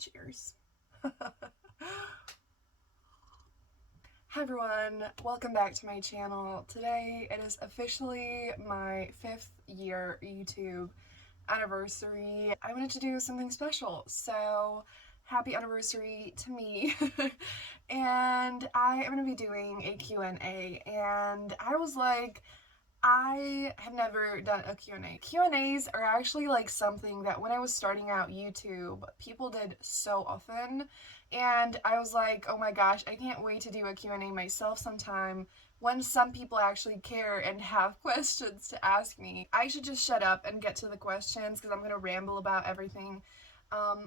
Cheers. Hi everyone, welcome back to my channel. Today it is officially my 5th year YouTube anniversary. I wanted to do something special, so happy anniversary to me. And I am going to be doing a Q&A, and I was like, I have never done a Q&A. Q&As are actually like something that when I was starting out YouTube, people did so often. And I was like, oh my gosh, I can't wait to do a Q&A myself sometime when some people actually care and have questions to ask me. I should just shut up and get to the questions because I'm going to ramble about everything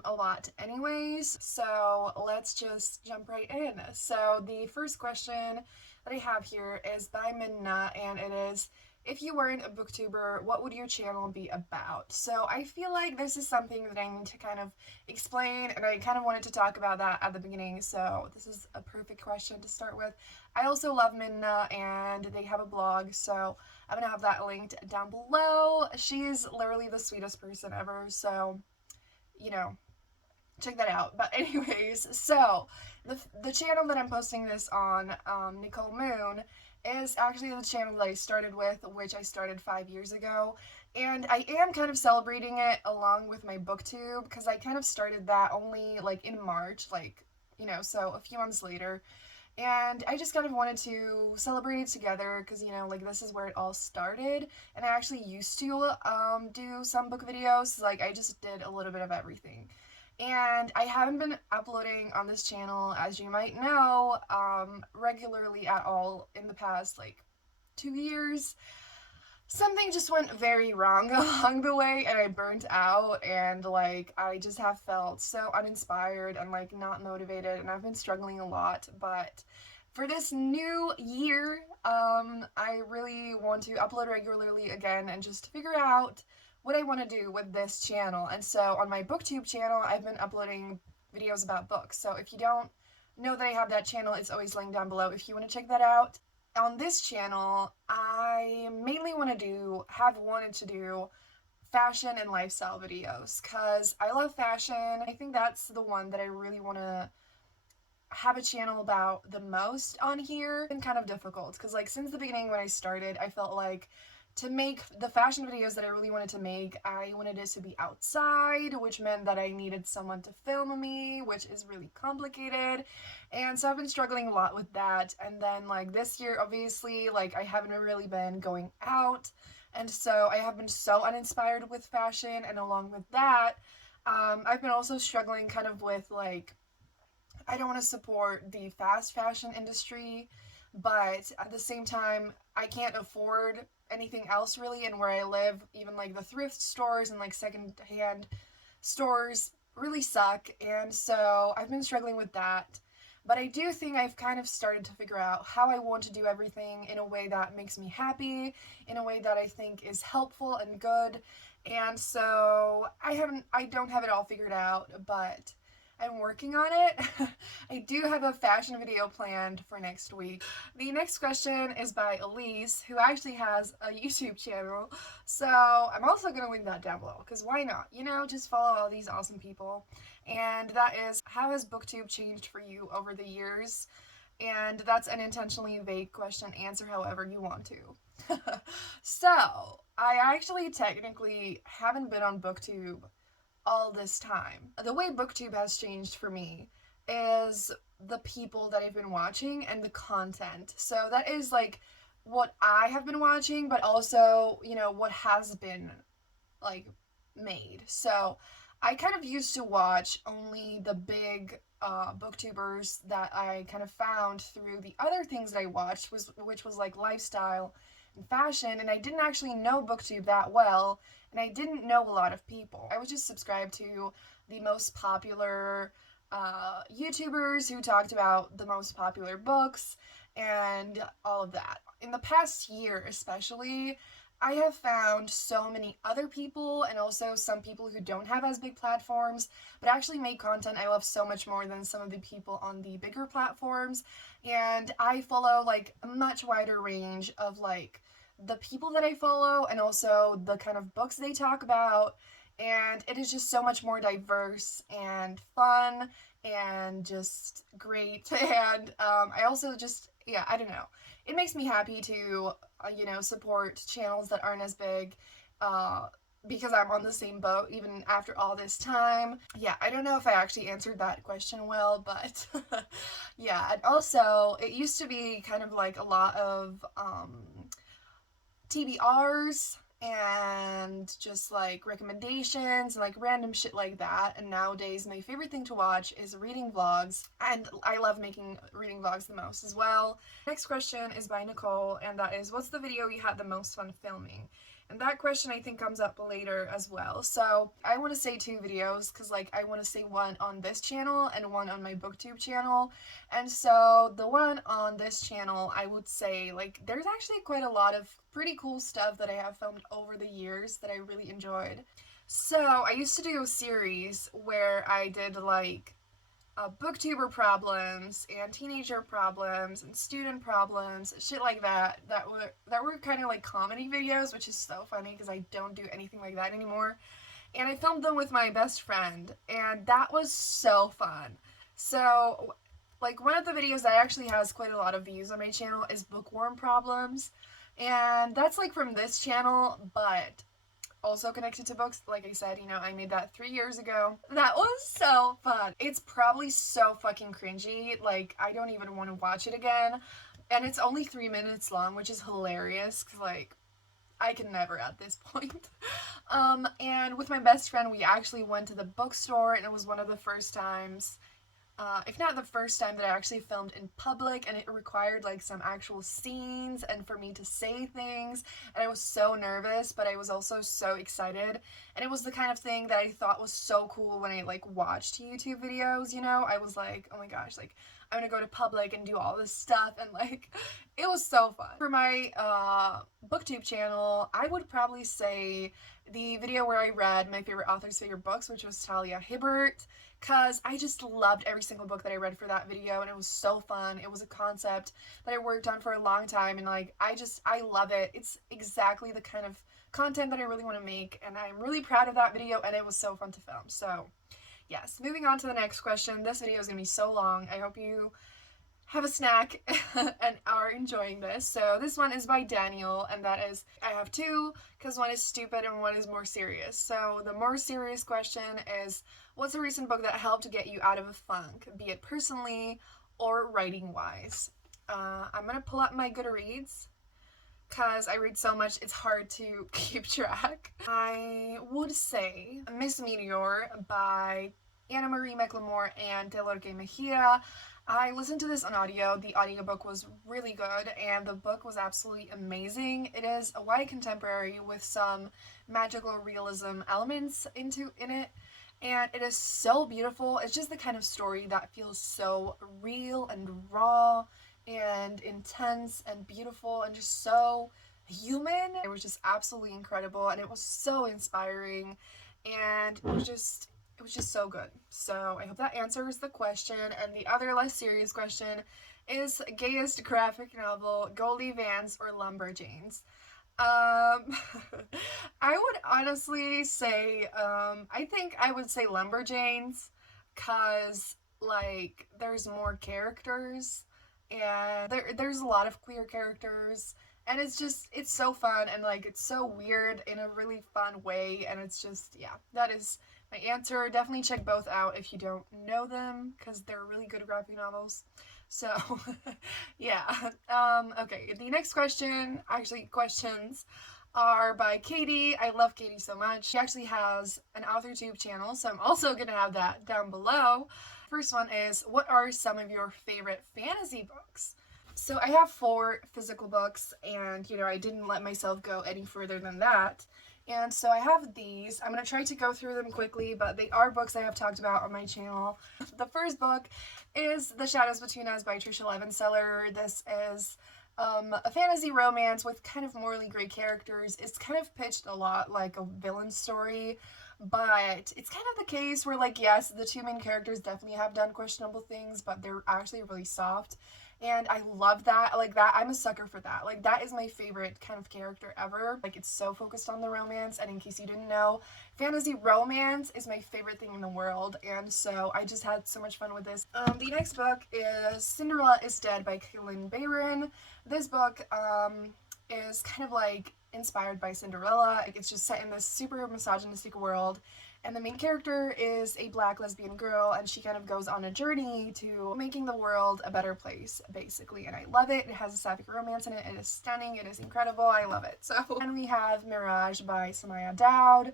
a lot anyways. So let's just jump right in. So the first question that I have here is by Minna, and it is, if you weren't a booktuber, what would your channel be about? So I feel like this is something that I need to kind of explain, and I kind of wanted to talk about that at the beginning, so this is a perfect question to start with. I also love Minna, and they have a blog, so I'm gonna have that linked down below. She's literally the sweetest person ever, so, you know, check that out. But anyways, so the channel that I'm posting this on, Nicole Moon, is actually the channel that I started with, which I started 5 years ago, and I am kind of celebrating it along with my booktube because I kind of started that only like in March, like, you know, so a few months later. And I just kind of wanted to celebrate it together because, you know, like this is where it all started. And I actually used to do some book videos, like I just did a little bit of everything. And I haven't been uploading on this channel, as you might know, regularly at all in the past like 2 years. Something just went very wrong along the way, and I burnt out, and like I just have felt so uninspired and like not motivated, and I've been struggling a lot. But for this new year, I really want to upload regularly again and just figure out what I want to do with this channel. And so on my booktube channel, I've been uploading videos about books. So if you don't know that I have that channel, it's always linked down below if you want to check that out. On this channel, I mainly have wanted to do fashion and lifestyle videos because I love fashion. I think that's the one that I really want to have a channel about the most on here. It's been kind of difficult because like since the beginning when I started, I felt like to make the fashion videos that I really wanted to make, I wanted it to be outside, which meant that I needed someone to film me, which is really complicated. And so I've been struggling a lot with that. And then like this year, obviously, like I haven't really been going out. And so I have been so uninspired with fashion. And along with that, I've been also struggling kind of with like, I don't want to support the fast fashion industry, but at the same time, I can't afford anything else really. And where I live, even like the thrift stores and like secondhand stores really suck. And so I've been struggling with that. But I do think I've kind of started to figure out how I want to do everything in a way that makes me happy, in a way that I think is helpful and good. And so I don't have it all figured out, but I'm working on it. I do have a fashion video planned for next week. The next question is by Elise, who actually has a YouTube channel. So I'm also going to link that down below because why not? You know, just follow all these awesome people. And that is, how has booktube changed for you over the years? And that's an intentionally vague question. Answer however you want to. So I actually technically haven't been on booktube all this time. The way booktube has changed for me is the people that I've been watching and the content. So that is like what I have been watching, but also, you know, what has been like made. So I kind of used to watch only the big booktubers that I kind of found through the other things that I watched, which was like lifestyle and fashion, and I didn't actually know booktube that well, and I didn't know a lot of people. I was just subscribed to the most popular YouTubers who talked about the most popular books and all of that. In the past year especially, I have found so many other people, and also some people who don't have as big platforms but actually make content I love so much more than some of the people on the bigger platforms. And I follow like a much wider range of like the people that I follow, and also the kind of books they talk about. and it is just so much more diverse and fun and just great. And I also just, yeah, I don't know. It makes me happy to, support channels that aren't as big. Uh, because I'm on the same boat even after all this time. Yeah, I don't know if I actually answered that question well, but yeah, and also it used to be kind of like a lot of TBRs and just like recommendations and like random shit like that. And nowadays, my favorite thing to watch is reading vlogs, and I love making reading vlogs the most as well. Next question is by Nicole, and that is, what's the video you had the most fun filming? And that question I think comes up later as well. So I want to say two videos because like I want to say one on this channel and one on my booktube channel. And so the one on this channel, I would say like there's actually quite a lot of pretty cool stuff that I have filmed over the years that I really enjoyed. So I used to do a series where I did like booktuber problems and teenager problems and student problems, shit like that. That were kind of like comedy videos, which is so funny because I don't do anything like that anymore. And I filmed them with my best friend, and that was so fun. So, like one of the videos that actually has quite a lot of views on my channel is bookworm problems, and that's like from this channel, but also connected to books. Like I said, I made that 3 years ago. That was so fun. It's probably so fucking cringy. Like, I don't even want to watch it again. And it's only 3 minutes long, which is hilarious. Cause like, I can never at this point. And with my best friend, we actually went to the bookstore, and it was one of the first times, if not the first time, that I actually filmed in public, and it required like some actual scenes and for me to say things, and I was so nervous, but I was also so excited, and it was the kind of thing that I thought was so cool when I like watched YouTube videos. I was like, oh my gosh, like I'm gonna go to public and do all this stuff, and like it was so fun. For my booktube channel, I would probably say the video where I read my favorite author's favorite books, which was Talia Hibbert, because I just loved every single book that I read for that video, and it was so fun. It was a concept that I worked on for a long time, and like I love it. It's exactly the kind of content that I really want to make, and I'm really proud of that video, and it was so fun to film. So yes, moving on to the next question. This video is gonna be so long. I hope you have a snack and are enjoying this. So this one is by Daniel, and that is, I have two because one is stupid and one is more serious. So the more serious question is, what's a recent book that helped to get you out of a funk, be it personally or writing wise? I'm gonna pull up my Goodreads because I read so much it's hard to keep track. I would say Miss Meteor by Anna Marie McLemore and Taylor Gay Mejia. I listened to this on audio. The audiobook was really good, and the book was absolutely amazing. It is a YA contemporary with some magical realism elements in it, and it is so beautiful. It's just the kind of story that feels so real and raw and intense and beautiful and just so human. It was just absolutely incredible, and it was so inspiring, and it was just so good. So I hope that answers the question. And the other less serious question is, gayest graphic novel, Goldie Vance or Lumberjanes? I would honestly say, I think I would say Lumberjanes, cause like there's more characters, and there's a lot of queer characters, and it's so fun, and like it's so weird in a really fun way, and it's just, yeah, that is my answer. Definitely check both out if you don't know them, because they're really good graphic novels. So yeah. Okay, the next question, actually questions, are by Katie. I love Katie so much. She actually has an AuthorTube channel, so I'm also gonna have that down below. First one is, what are some of your favorite fantasy books? So I have 4 physical books, and I didn't let myself go any further than that. And so I have these. I'm going to try to go through them quickly, but they are books I have talked about on my channel. The first book is The Shadows Between Us by Tricia Levenseller. This is a fantasy romance with kind of morally gray characters. It's kind of pitched a lot like a villain story, but it's kind of the case where, like, yes, the 2 main characters definitely have done questionable things, but they're actually really soft. And I love that. Like, that, I'm a sucker for that. Like, that is my favorite kind of character ever. Like, it's so focused on the romance, and in case you didn't know, fantasy romance is my favorite thing in the world, and so I just had so much fun with this. The next book is Cinderella is Dead by Kaylin Bayron. This book is kind of like inspired by Cinderella. Like, it's just set in this super misogynistic world, and the main character is a black lesbian girl, and she kind of goes on a journey to making the world a better place, basically. And I love it. It has a sapphic romance in it. It is stunning. It is incredible. I love it. So, and we have Mirage by Samaya Dowd.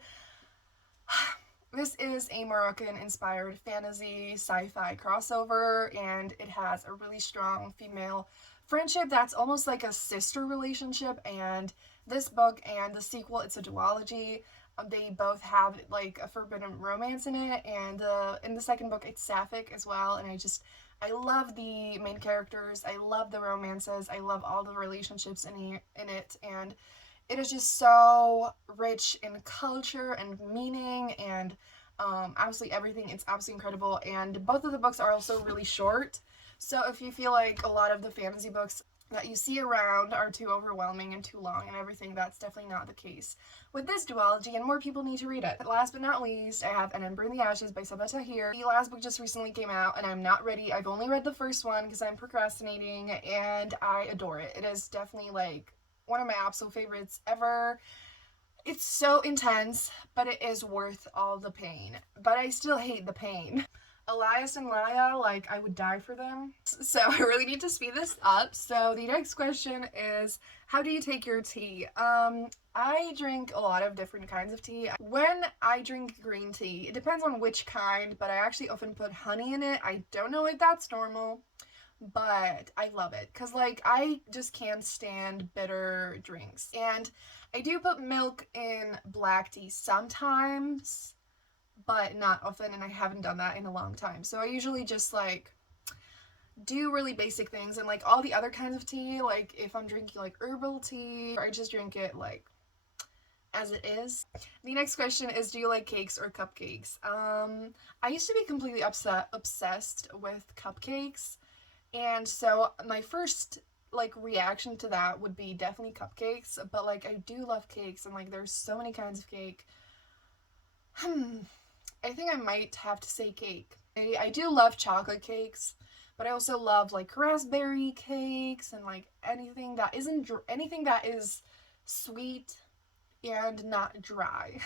This is a Moroccan-inspired fantasy sci-fi crossover, and it has a really strong female friendship that's almost like a sister relationship. And this book and the sequel, it's a duology. They both have like a forbidden romance in it, and in the second book it's sapphic as well. And I love the main characters, I love the romances, I love all the relationships in it, and it is just so rich in culture and meaning and absolutely everything. It's absolutely incredible, and both of the books are also really short. So if you feel like a lot of the fantasy books that you see around are too overwhelming and too long and everything, that's definitely not the case with this duology, and more people need to read it. Last but not least, I have An Ember in the Ashes by Sabaa Tahir. The last book just recently came out, and I'm not ready. I've only read the first one because I'm procrastinating, and I adore it. It is definitely like one of my absolute favorites ever. It's so intense, but it is worth all the pain. But I still hate the pain. Elias and Laya, like, I would die for them. So I really need to speed this up. So the next question is, how do you take your tea? I drink a lot of different kinds of tea. When I drink green tea, it depends on which kind, but I actually often put honey in it. I don't know if that's normal, but I love it because, like, I just can't stand bitter drinks. And I do put milk in black tea sometimes, but not often, and I haven't done that in a long time. So I usually just like do really basic things, and like all the other kinds of tea, like if I'm drinking like herbal tea, I just drink it like as it is. The next question is, do you like cakes or cupcakes? I used to be completely obsessed with cupcakes, and so my first like reaction to that would be definitely cupcakes, but like I do love cakes, and like there's so many kinds of cake. I think I might have to say cake. I do love chocolate cakes, but I also love like raspberry cakes and like anything that is sweet and not dry.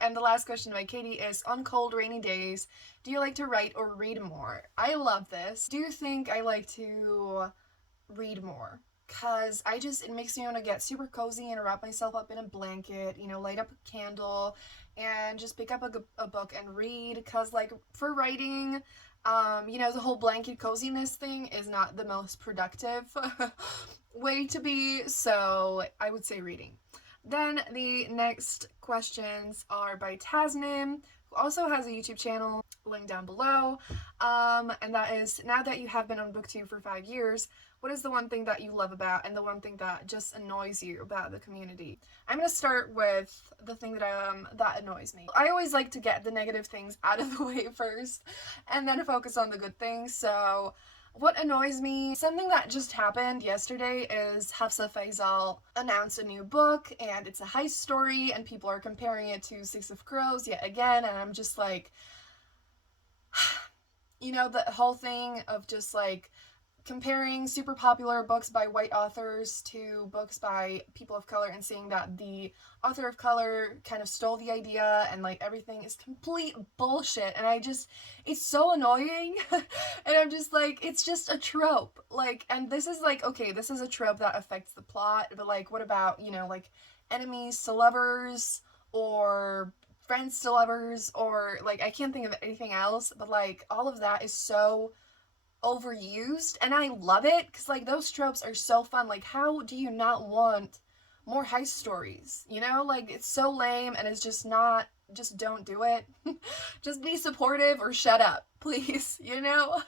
And the last question by Katie is, on cold rainy days, do you like to write or read more? I love this. Do you think I like to read more? Because it makes me want to get super cozy and wrap myself up in a blanket, you know, light up a candle and just pick up a book and read. Because like for writing, you know, the whole blanket coziness thing is not the most productive way to be, so I would say reading. Then the next questions are by Tasnim, who also has a YouTube channel, link down below. And that is, now that you have been on booktube for 5 years, what is the one thing that you love about and the one thing that just annoys you about the community? I'm going to start with the thing that annoys me. I always like to get the negative things out of the way first and then focus on the good things. So what annoys me, something that just happened yesterday, is Hafsa Faizal announced a new book, and it's a heist story, and people are comparing it to Six of Crows yet again, and I'm just like, you know, the whole thing of just like comparing super popular books by white authors to books by people of color and saying that the author of color kind of stole the idea and like everything is complete bullshit, and it's so annoying. And I'm just like, it's just a trope, like, and this is like, okay, this is a trope that affects the plot, but like what about, you know, like enemies to lovers or friends to lovers, or like I can't think of anything else, but like all of that is so overused, and I love it because like those tropes are so fun. Like, how do you not want more heist stories? You know, like it's so lame, and it's just not, just don't do it. Just be supportive or shut up, please, you know?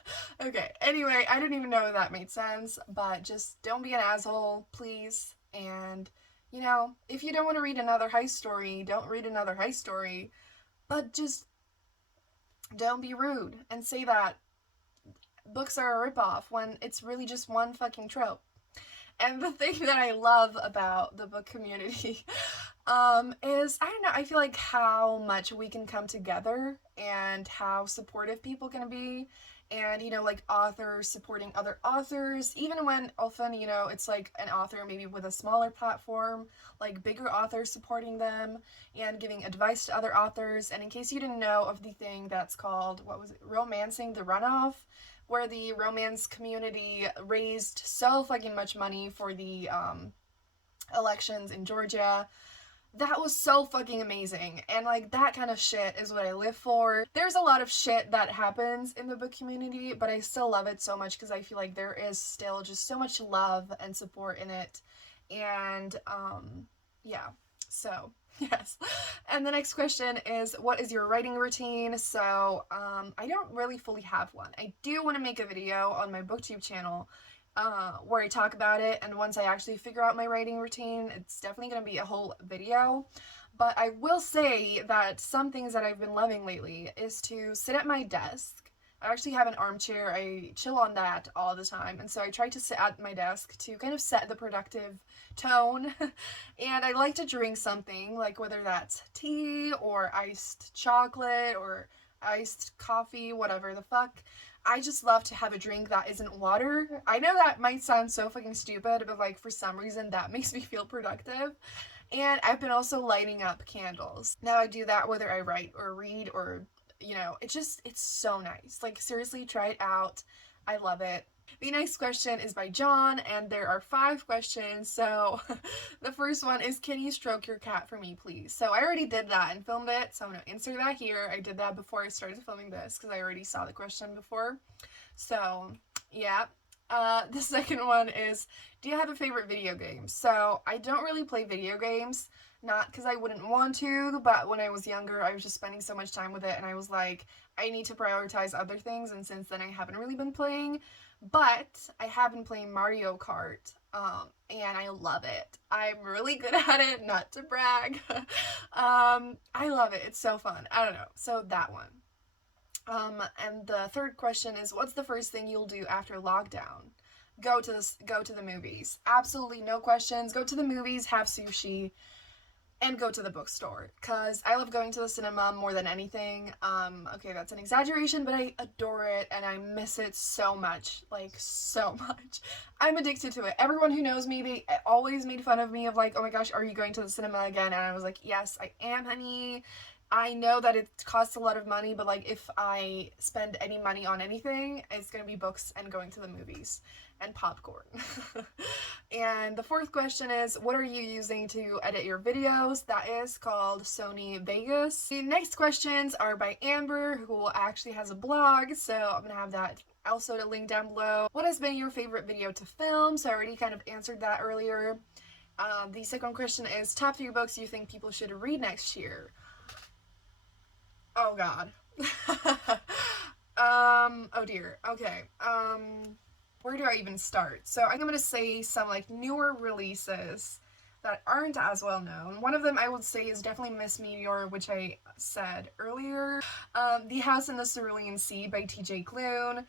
Okay, anyway, I didn't even know if that made sense, but just don't be an asshole, please. And you know, if you don't want to read another heist story, don't read another heist story, but just don't be rude and say that books are a ripoff when it's really just one fucking trope. And the thing that I love about the book community is, I don't know, I feel like how much we can come together and how supportive people can be. And, you know, like authors supporting other authors, even when often, you know, it's like an author maybe with a smaller platform, like bigger authors supporting them and giving advice to other authors. And in case you didn't know of the thing that's called, what was it, Romancing the Runoff, where the romance community raised so fucking much money for the elections in Georgia. That was so fucking amazing. And like that kind of shit is what I live for. There's a lot of shit that happens in the book community, but I still love it so much because I feel like there is still just so much love and support in it. And yeah. So, yes. And the next question is, what is your writing routine? So, I don't really fully have one. I do want to make a video on my booktube channel where I talk about it, and once I actually figure out my writing routine, it's definitely going to be a whole video. But I will say that some things that I've been loving lately is to sit at my desk. I actually have an armchair. I chill on that all the time. And so I try to sit at my desk to kind of set the productive tone. And I like to drink something, like whether that's tea or iced chocolate or iced coffee, whatever the fuck. I just love to have a drink that isn't water. I know that might sound so fucking stupid, but like for some reason that makes me feel productive. And I've been also lighting up candles. Now I do that whether I write or read or, you know, it's so nice. Like seriously, try it out. I love it. The next question is by John, and there are 5 questions. So the first one is, can you stroke your cat for me, please? So I already did that and filmed it, so I'm going to insert that here. I did that before I started filming this because I already saw the question before. So, yeah. The second one is, do you have a favorite video game? So I don't really play video games. Not because I wouldn't want to, but when I was younger, I was just spending so much time with it, and I was like, I need to prioritize other things, and since then I haven't really been playing. But I have been playing Mario Kart, and I love it. I'm really good at it, not to brag. I love it. It's so fun. I don't know. So that one. And the third question is, what's the first thing you'll do after lockdown? Go to the movies. Absolutely no questions. Go to the movies, have sushi, and go to the bookstore, because I love going to the cinema more than anything. Okay, that's an exaggeration, but I adore it and I miss it so much, like so much. I'm addicted to it. Everyone who knows me, they always made fun of me of like, oh my gosh, are you going to the cinema again? And I was like, yes, I am, honey. I know that it costs a lot of money, but like if I spend any money on anything, it's gonna be books and going to the movies and popcorn. And the fourth question is, what are you using to edit your videos? That is called Sony Vegas. The next questions are by Amber, who actually has a blog, so I'm gonna have that also to link down below. What has been your favorite video to film? So I already kind of answered that earlier. The second question is, top 3 books you think people should read next year? Oh god. Oh dear. Okay. Where do I even start? So I'm gonna say some like newer releases that aren't as well known. One of them I would say is definitely Miss Meteor, which I said earlier. The House in the Cerulean Sea by TJ Klune.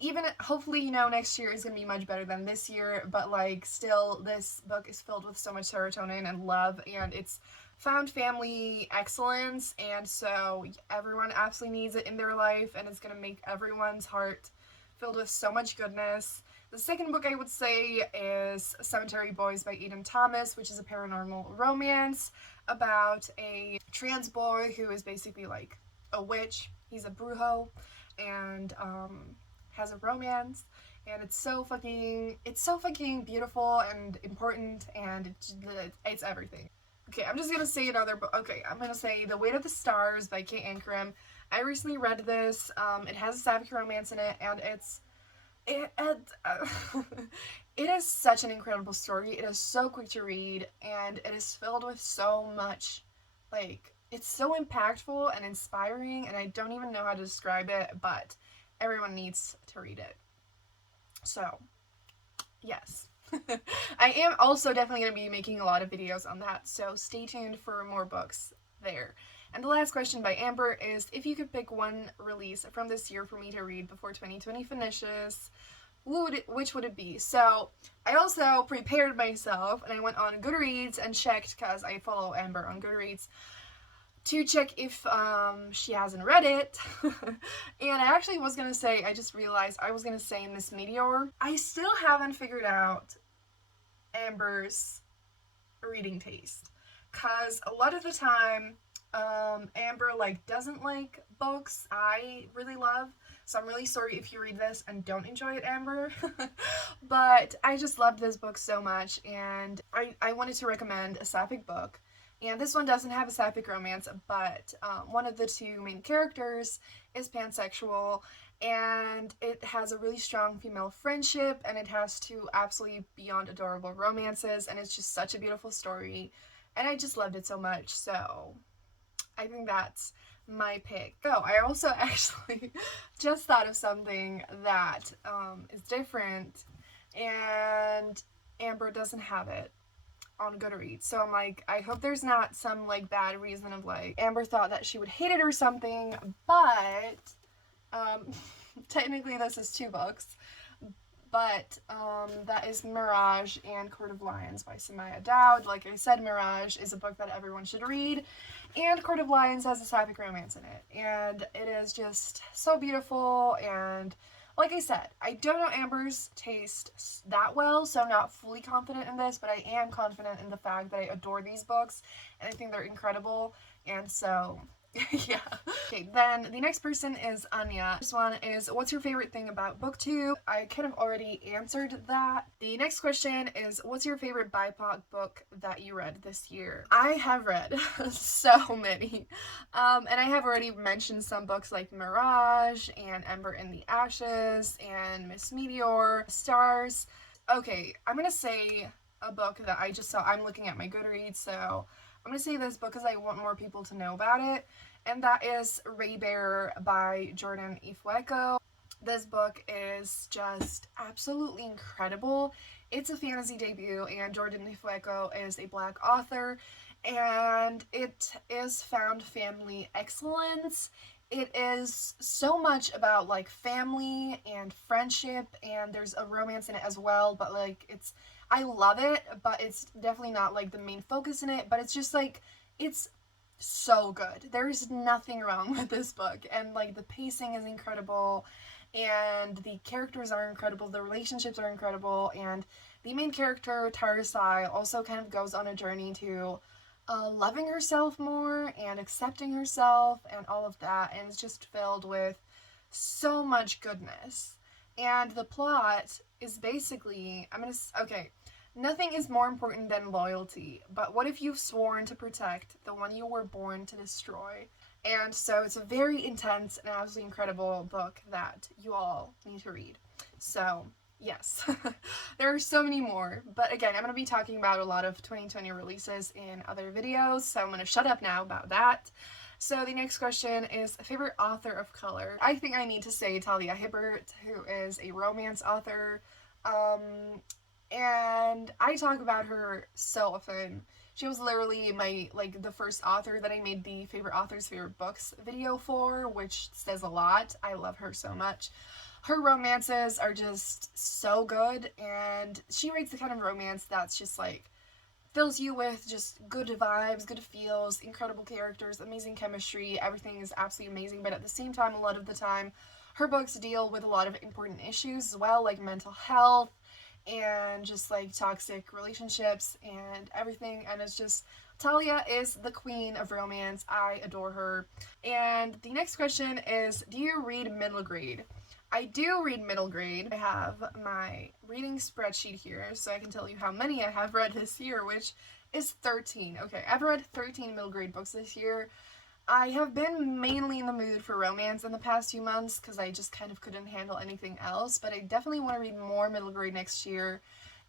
Even hopefully, you know, next year is gonna be much better than this year, but like still this book is filled with so much serotonin and love, and it's found family excellence, and so everyone absolutely needs it in their life, and it's gonna make everyone's heart filled with so much goodness. The second book I would say is Cemetery Boys by Eden Thomas, which is a paranormal romance about a trans boy who is basically like a witch. He's a brujo, and has a romance, and it's so fucking beautiful and important, and it's everything. Okay, I'm just gonna say another book. Okay, I'm gonna say The Weight of the Stars by Kate Ankrum. I recently read this. It has a sapphic romance in it, and it is such an incredible story. It is so quick to read, and it is filled with so much, like, it's so impactful and inspiring, and I don't even know how to describe it, but everyone needs to read it. So, yes. I am also definitely going to be making a lot of videos on that, so stay tuned for more books there. And the last question by Amber is, if you could pick one release from this year for me to read before 2020 finishes, which would it be? So I also prepared myself and I went on Goodreads and checked, because I follow Amber on Goodreads, to check if she hasn't read it. And I actually was gonna say, I just realized I was gonna say Miss Meteor. I still haven't figured out Amber's reading taste, because a lot of the time Amber like doesn't like books I really love, so I'm really sorry if you read this and don't enjoy it, Amber. But I just loved this book so much, and I wanted to recommend a sapphic book. And this one doesn't have a sapphic romance, but one of the two main characters is pansexual, and it has a really strong female friendship, and it has two absolutely beyond adorable romances, and it's just such a beautiful story, and I just loved it so much. So I think that's my pick. Oh, I also actually just thought of something that is different, and Amber doesn't have it on Goodreads. So I'm like, I hope there's not some like bad reason of like Amber thought that she would hate it or something, but technically this is 2 books, but that is Mirage and Court of Lions by Samaya Dowd. Like I said, Mirage is a book that everyone should read, and Court of Lions has a sapphic romance in it, and it is just so beautiful. And like I said, I don't know Amber's taste that well, so I'm not fully confident in this, but I am confident in the fact that I adore these books, and I think they're incredible, and so yeah. Okay, then the next person is Anya. This one is, what's your favorite thing about book 2? I kind of already answered that. The next question is, what's your favorite BIPOC book that you read this year? I have read so many. And I have already mentioned some books like Mirage and Ember in the Ashes and Miss Meteor, Stars. Okay, I'm gonna say a book that I just saw. I'm looking at my Goodreads, so I'm going to say this book because I want more people to know about it, and that is Ray Bear by Jordan Ifueko. This book is just absolutely incredible. It's a fantasy debut, and Jordan Ifueko is a Black author, and it is found family excellence. It is so much about like family and friendship, and there's a romance in it as well, but like I love it, but it's definitely not like the main focus in it, but it's just like, it's so good. There's nothing wrong with this book, and like the pacing is incredible, and the characters are incredible, the relationships are incredible, and the main character, Tarisai, also kind of goes on a journey to loving herself more and accepting herself and all of that, and it's just filled with so much goodness. And the plot is basically, okay, nothing is more important than loyalty, but what if you've sworn to protect the one you were born to destroy? And so it's a very intense and absolutely incredible book that you all need to read. So yes, there are so many more, but again, I'm going to be talking about a lot of 2020 releases in other videos, so I'm going to shut up now about that. So the next question is, favorite author of color? I think I need to say Talia Hibbert, who is a romance author, and I talk about her so often. She was literally my, like, the first author that I made the favorite authors, favorite books video for, which says a lot. I love her so much. Her romances are just so good, and she writes the kind of romance that's just like fills you with just good vibes, good feels, incredible characters, amazing chemistry. Everything is absolutely amazing, but at the same time, a lot of the time, her books deal with a lot of important issues as well, like mental health and just like toxic relationships and everything. And it's just, Talia is the queen of romance. I adore her. And the next question is, do you read middle grade? I do read middle grade. I have my reading spreadsheet here, so I can tell you how many I have read this year, which is 13. Okay, I've read 13 middle grade books this year. I have been mainly in the mood for romance in the past few months because I just kind of couldn't handle anything else, but I definitely want to read more middle grade next year.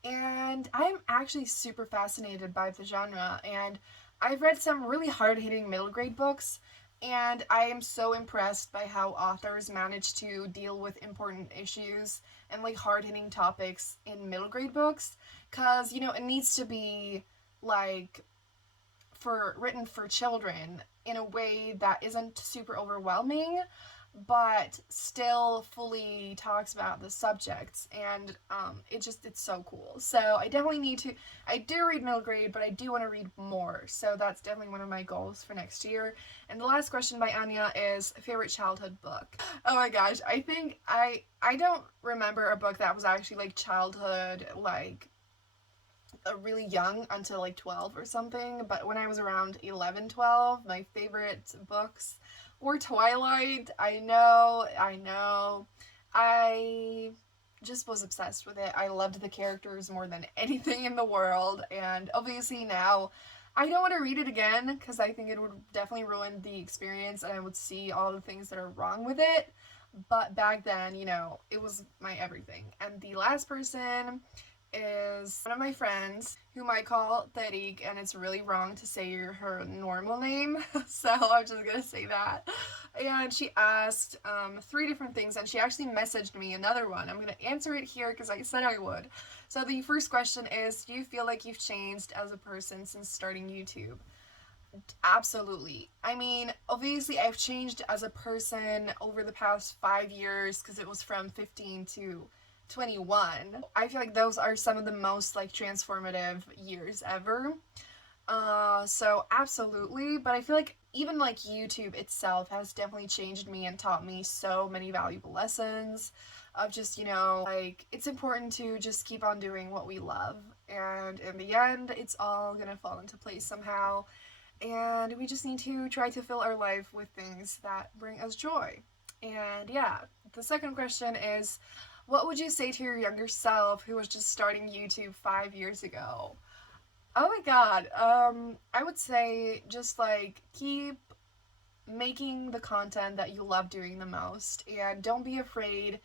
And I'm actually super fascinated by the genre, and I've read some really hard-hitting middle grade books, and I am so impressed by how authors manage to deal with important issues and like hard-hitting topics in middle grade books, because, you know, it needs to be like written for children, in a way that isn't super overwhelming, but still fully talks about the subjects, and it's so cool. So I definitely need to, I do read middle grade, but I do want to read more, so that's definitely one of my goals for next year. And the last question by Anya is favorite childhood book. Oh my gosh, I think I don't remember a book that was actually like childhood, like really young, until like 12 or something, but when I was around 11, 12, my favorite books were Twilight. I know. I just was obsessed with it. I loved the characters more than anything in the world, and obviously now I don't want to read it again because I think it would definitely ruin the experience and I would see all the things that are wrong with it. But back then, you know, it was my everything. And the last person is one of my friends whom I call Tariq, and it's really wrong to say her normal name, so I'm just gonna say that. And she asked 3 different things, and she actually messaged me another one. I'm gonna answer it here because I said I would. So the first question is, do you feel like you've changed as a person since starting YouTube? Absolutely. I mean, obviously I've changed as a person over the past 5 years because it was from 15 to 21. I feel like those are some of the most like transformative years ever. So absolutely, but I feel like even like YouTube itself has definitely changed me and taught me so many valuable lessons of just, you know, like it's important to just keep on doing what we love, and in the end it's all gonna fall into place somehow, and we just need to try to fill our life with things that bring us joy. And yeah, the second question is, what would you say to your younger self who was just starting YouTube 5 years ago? Oh my god, I would say just like keep making the content that you love doing the most, and don't be afraid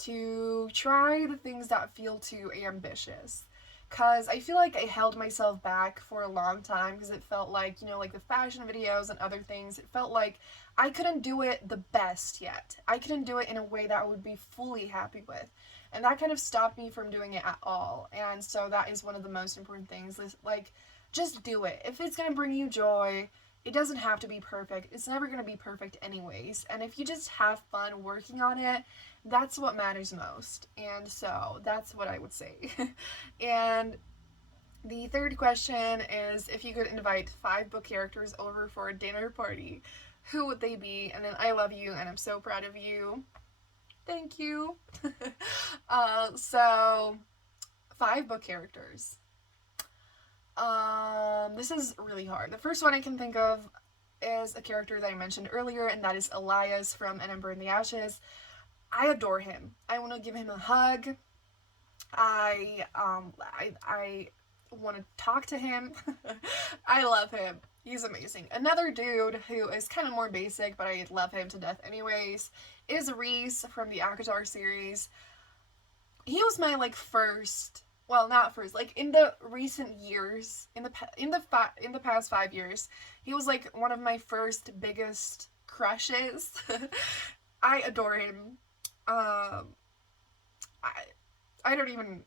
to try the things that feel too ambitious. Because I feel like I held myself back for a long time because it felt like, you know, like the fashion videos and other things, it felt like I couldn't do it the best yet. I couldn't do it in a way that I would be fully happy with. And that kind of stopped me from doing it at all. And so that is one of the most important things. Like, just do it. If it's going to bring you joy, it doesn't have to be perfect. It's never going to be perfect anyways. And if you just have fun working on it, that's what matters most. And so that's what I would say. And the third question is, if you could invite 5 book characters over for a dinner party, who would they be? And then I love you and I'm so proud of you. Thank you. So 5 book characters. This is really hard. The first one I can think of is a character that I mentioned earlier, and that is Elias from An Ember in the Ashes. I adore him. I want to give him a hug. I want to talk to him. I love him. He's amazing. Another dude who is kind of more basic, but I love him to death anyways, is Reese from the Akatar series. He was my like first, well, not first, like in the recent years, in the past 5 years, he was like one of my first biggest crushes. I adore him. I don't even,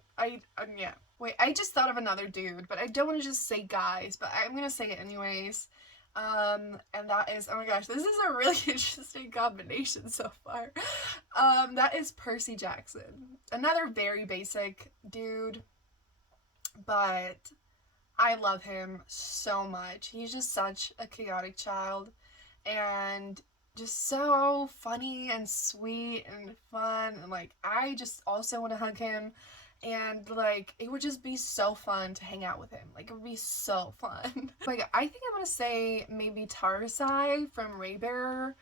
yeah. Wait, I just thought of another dude, but I don't want to just say guys, but I'm gonna say it anyways. And that is, oh my gosh, this is a really interesting combination so far. That is Percy Jackson. Another very basic dude, but I love him so much. He's just such a chaotic child, and just so funny and sweet and fun, and like I just also want to hug him, and like it would just be so fun to hang out with him. Like it would be so fun. Like I think I'm gonna say maybe Tarsai from Raybearer,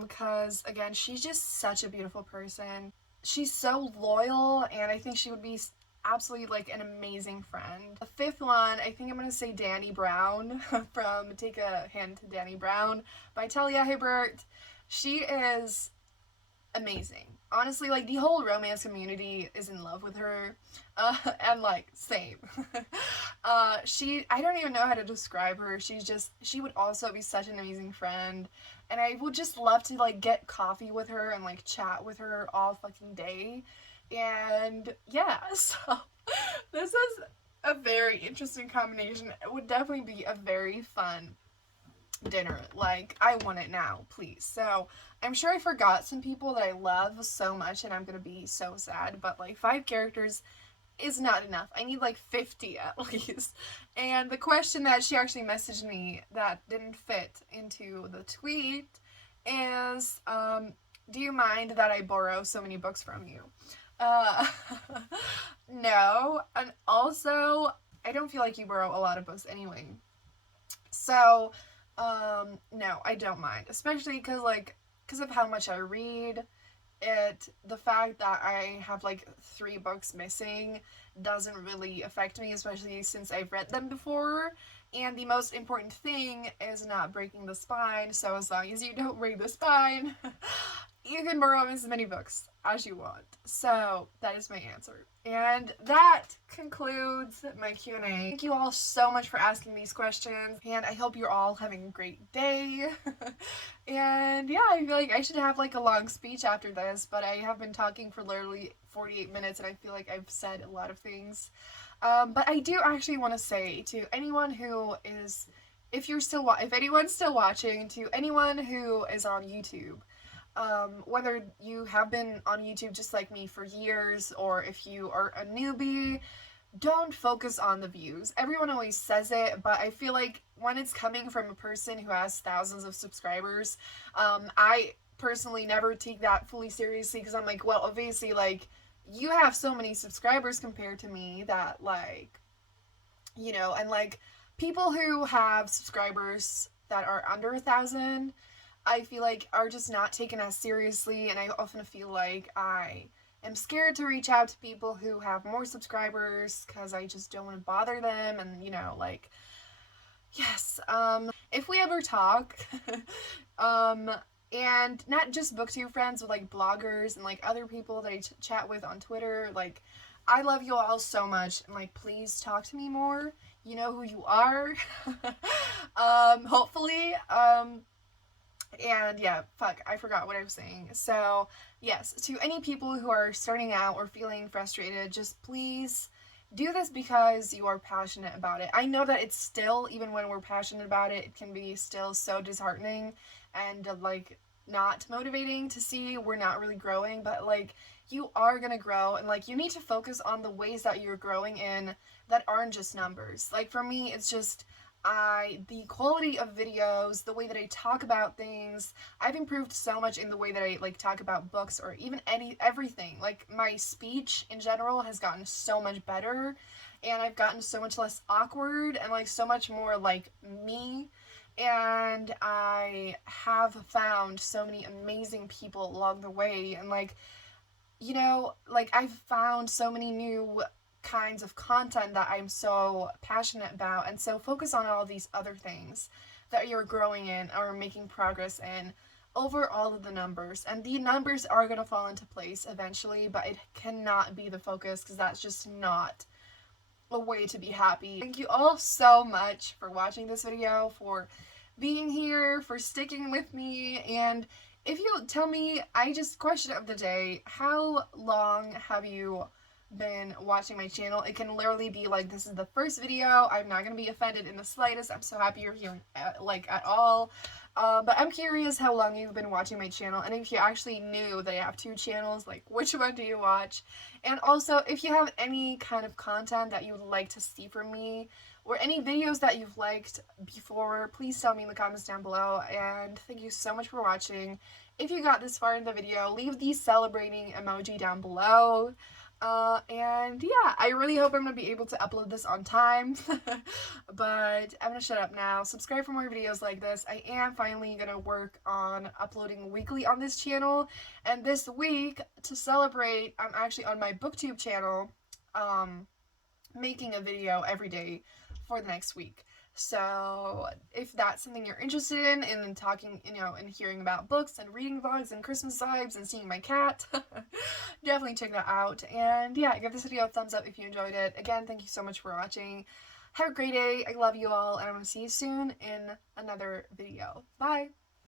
because again she's just such a beautiful person. She's so loyal, and I think she would be absolutely like an amazing friend. The fifth one, I think I'm gonna say Danny Brown from Take a Hand to Danny Brown by Talia Hibbert. She is amazing. Honestly, like the whole romance community is in love with her, and like same. I don't even know how to describe her. She would also be such an amazing friend, and I would just love to like get coffee with her and like chat with her all fucking day. And yeah, so this is a very interesting combination. It would definitely be a very fun dinner. Like, I want it now, please. So I'm sure I forgot some people that I love so much, and I'm gonna be so sad, but like 5 characters is not enough. I need like 50 at least. And the question that she actually messaged me that didn't fit into the tweet is, do you mind that I borrow so many books from you? Uh, no. And also, I don't feel like you borrow a lot of books anyway. So, no, I don't mind. Especially because of how much I read. The fact that I have like 3 books missing doesn't really affect me, especially since I've read them before. And the most important thing is not breaking the spine, so as long as you don't break the spine, you can borrow as many books as you want. So that is my answer. And that concludes my Q&A. Thank you all so much for asking these questions, and I hope you're all having a great day. And yeah, I feel like I should have like a long speech after this, but I have been talking for literally 48 minutes, and I feel like I've said a lot of things. But I do actually want to say to anyone who is, if anyone's still watching, to anyone who is on YouTube, whether you have been on YouTube just like me for years, or if you are a newbie, don't focus on the views. Everyone always says it, but I feel like when it's coming from a person who has thousands of subscribers, I personally never take that fully seriously, because I'm like, well, obviously, like, you have so many subscribers compared to me that, like, and like, people who have subscribers that are under 1,000, I feel like are just not taken as seriously, and I often feel like I am scared to reach out to people who have more subscribers because I just don't want to bother them, and like, yes, if we ever talk, and not just booktube friends, but like bloggers and like other people that I chat with on Twitter, like, I love you all so much, and like, please talk to me more. You know who you are. Hopefully, and yeah, fuck, I forgot what I was saying. So, yes, to any people who are starting out or feeling frustrated, just please do this because you are passionate about it. I know that it's still, even when we're passionate about it, it can be still so disheartening and like not motivating to see we're not really growing, but like, you are gonna grow, and like, you need to focus on the ways that you're growing in that aren't just numbers. Like, for me, it's just the quality of videos, the way that I talk about things. I've improved so much in the way that I like talk about books, or even everything. Like, my speech in general has gotten so much better, and I've gotten so much less awkward and like so much more like me. And I have found so many amazing people along the way, and like, like, I've found so many new kinds of content that I'm so passionate about, and so focus on all these other things that you're growing in or making progress in over all of the numbers. And the numbers are going to fall into place eventually, but it cannot be the focus, because that's just not a way to be happy. Thank you all so much for watching this video, for being here, for sticking with me. And if you tell me, question of the day, how long have you been watching my channel? It can literally be like, this is the first video. I'm not gonna be offended in the slightest. I'm so happy you're here, like, at all. But I'm curious how long you've been watching my channel, and if you actually knew that I have 2 channels, like, which one do you watch? And also, if you have any kind of content that you would like to see from me, or any videos that you've liked before, please tell me in the comments down below. And thank you so much for watching. If you got this far in the video, leave the celebrating emoji down below. And yeah, I really hope I'm going to be able to upload this on time, but I'm going to shut up now. Subscribe for more videos like this. I am finally going to work on uploading weekly on this channel, and this week, to celebrate, I'm actually on my booktube channel, making a video every day for the next week. So if that's something you're interested in talking, and hearing about books and reading vlogs and Christmas vibes and seeing my cat, definitely check that out. And yeah, give this video a thumbs up if you enjoyed it. Again, thank you so much for watching. Have a great day. I love you all, and I'm going to see you soon in another video. Bye!